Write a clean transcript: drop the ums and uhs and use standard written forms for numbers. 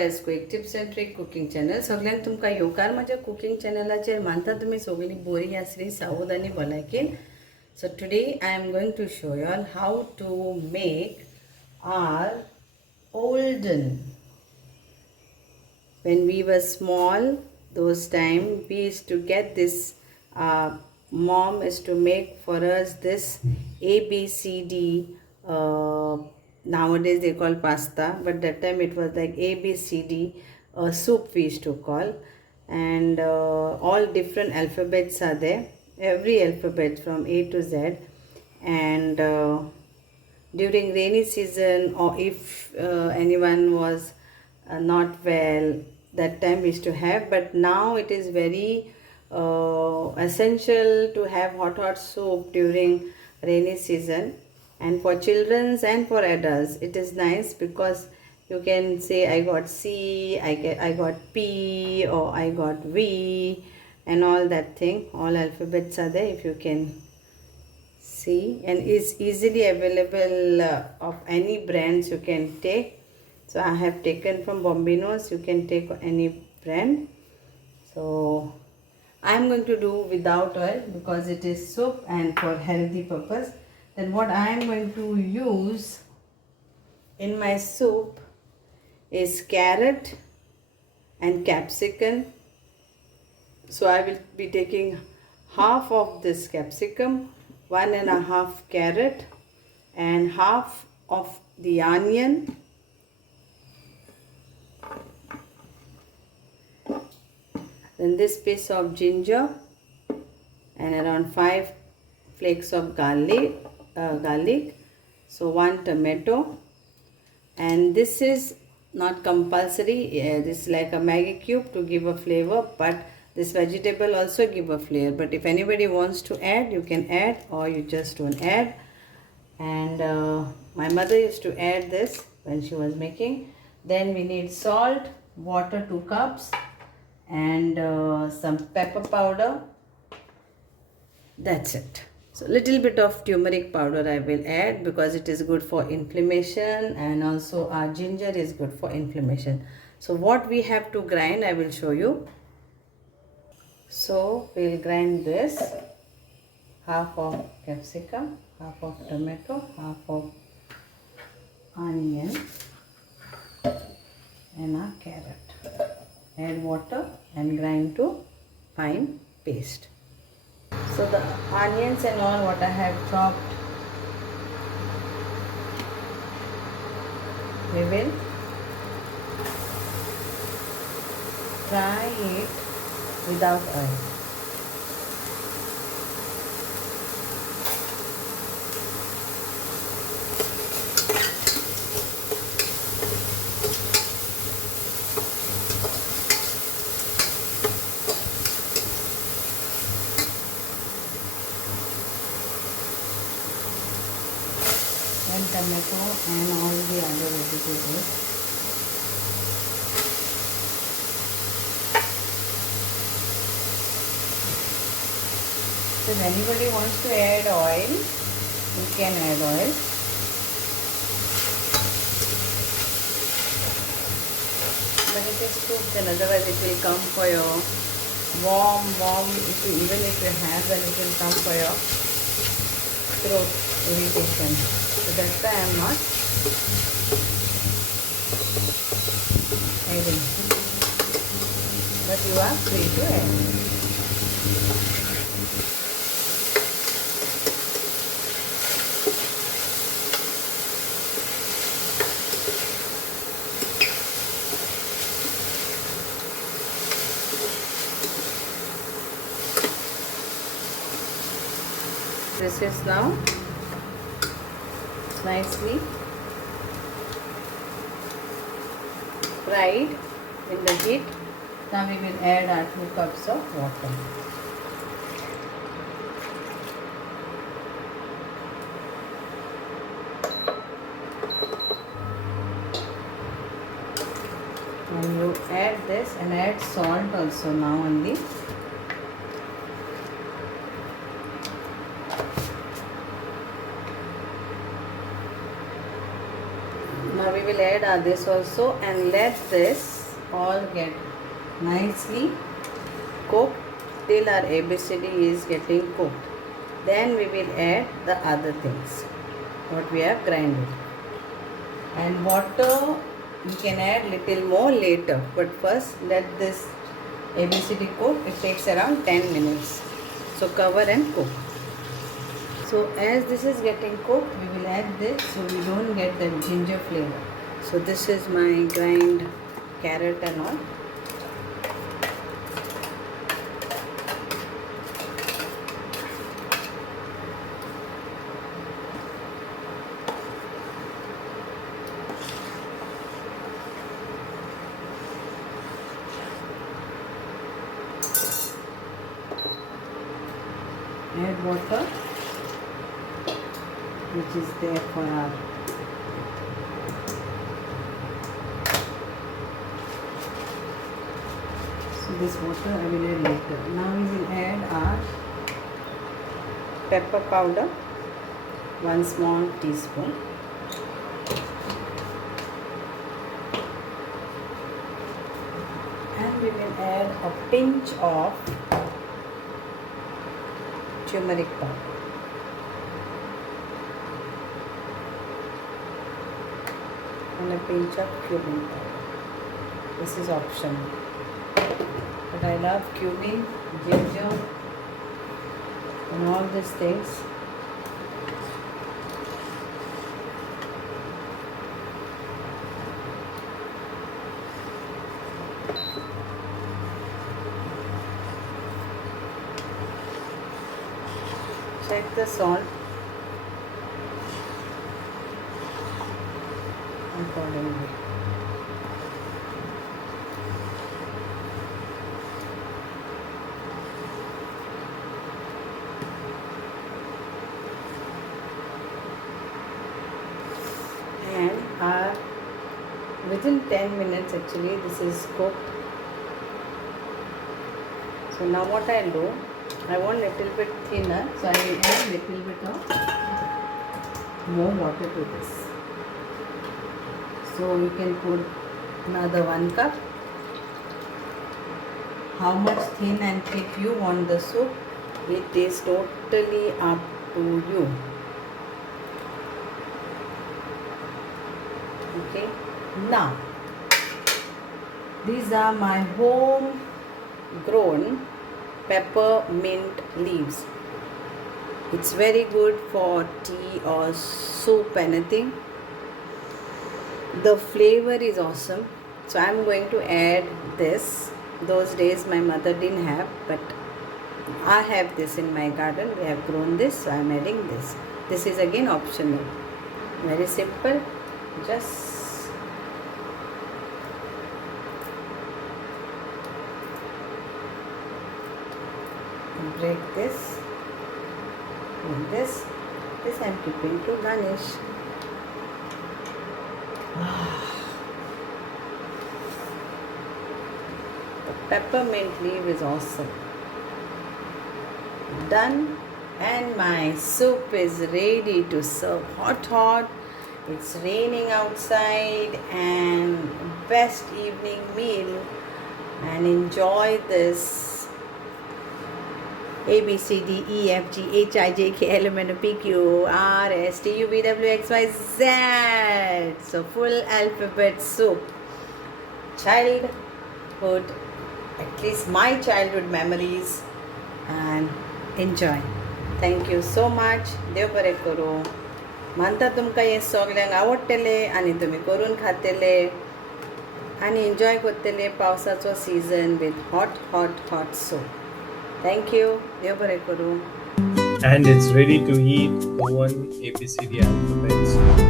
गोयास quick tips and trick cooking channel. सगळ्यांक तुमकां येवकार म्हज्या कुकिंग चॅनलाचेर. मानता तुमी सगळीं बरी आसली, सावध आनी भलायकीन. So today I am going to show you all how to make our olden. When we were small, those time we used to get this. Mom is to make for us this ABCD. Nowadays they call pasta, but that time it was like ABCD soup we used to call, and all different alphabets are there, every alphabet from A to Z. And during rainy season, or if anyone was not well, that time we used to have. But now it is very essential to have hot soup during rainy season. And for children's and for adults, it is nice because you can say I got C, I got P, or I got V, and all that thing. All alphabets are there, if you can see, and is easily available of any brands you can take. So I have taken from Bombino's. You can take any brand. So I am going to do without oil because it is soup and for healthy purpose. Then what I am going to use in my soup is carrot and capsicum. So I will be taking half of this capsicum, 1.5 carrot, and half of the onion, then this piece of ginger, and around 5 flakes of garlic. So 1 tomato, and this is not compulsory. This is like a Maggi cube to give a flavor, but this vegetable also give a flavor. But if anybody wants to add, you can add, or you just don't add. And my mother used to add this when she was making. Then we need salt, water 2 cups, and some pepper powder. That's it. So little bit of turmeric powder I will add because it is good for inflammation, and also our ginger is good for inflammation. So what we have to grind, I will show you. So we'll grind this, half of capsicum, half of tomato, half of onion, and a carrot. Add water and grind to fine paste. So the onions and all what I have chopped, we will fry it without oil. And tomato and all the other vegetables. So if anybody wants to add oil, you can add oil. But it is soup, then otherwise it will come for your warm, even if you have, then it will come for your throat irritation. So that's why I am not adding. But you are free to add. This is now nicely fried in the heat. Now we will add our 2 cups of water. And you add this and add salt also now only. Now we will add this also and let this all get nicely cooked till our ABCD is getting cooked. Then we will add the other things what we have grinded. And water you can add little more later, but first let this ABCD cook. It takes around 10 minutes. So cover and cook. So as this is getting cooked, we will add this so we don't get the ginger flavor. So this is my grind carrot and all. Add water, which is there for our this water I will add later. Now we will add our pepper powder, 1 small teaspoon. And we will add a pinch of turmeric powder. And a pinch of cumin powder. This is optional. But I love cumin, ginger, and all these things. Check the salt accordingly. And within 10 minutes actually this is cooked. So now what I'll do, I want a little bit thinner, so I will add a little bit of more water to this. So you can put another 1 cup. How much thin and thick you want the soup, it is totally up to you. Okay, now these are my homegrown peppermint leaves. It's very good for tea or soup, anything. The flavor is awesome. So I'm going to add this. Those days my mother didn't have, but I have this in my garden. We have grown this, so I'm adding this. This is again optional. Very simple. Just break this and this I'm keeping to garnish. The peppermint leaf is awesome. Done, and my soup is ready to serve hot. It's raining outside, and best evening meal, and enjoy this A B C D E F G H I J K L M N O P Q R S T U V W X Y Z. So full alphabet soup. Childhood, at least my childhood memories, and enjoy. Thank you so much. देव बरें करूं. मानता तुमकां हें सगळ्यांक आवडटलें आनी तुमी करून खातले आनी एन्जॉय करतले पावसाचो season with hot soup. Thank you. देव बरें करूं. And it's ready to eat Goan ABCD Alphabet Soup.